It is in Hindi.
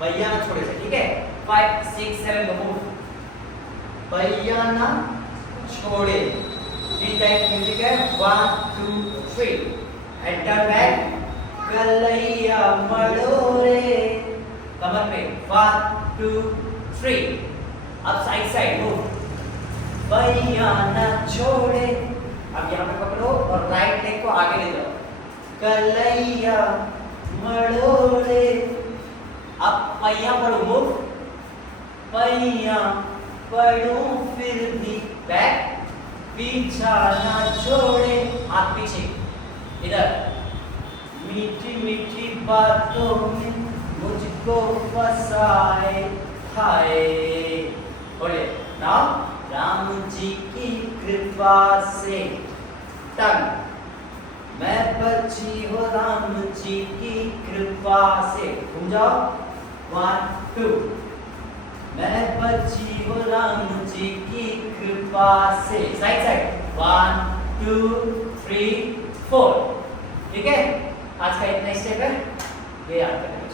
मैया ना छोड़े से, ठीक है। 5 6 7 मूव, मैया ना छोड़े। 3 टाइम म्यूजिक है, 1 2 3 एंटर बैक, कलैया मड़ो रे, कमर पे 1 2 3, अब साइड साइड मूव, मैया ना छोड़े। अब यहाँ पे पकड़ो और राइट लेग को आगे ले जाओ, कलैया मड़ो रे। अब मैया पढ़ो मूव, मैया पढ़ो फिर भी बैक, पीछा ना छोड़े, हाथ पीछे इधर। मीठी मीठी बातों में मुझको फसाए खाए, बोले ना, राम जी की कृपा से टंग, मैं बची हो राम जी की कृपा से। घूम जाओ, 1 2, मैं बची हो राम जी की कृपा से। साइड साइड 1 2 3 4, ठीक है। आज का इतना स्टेप है, ये याद करें।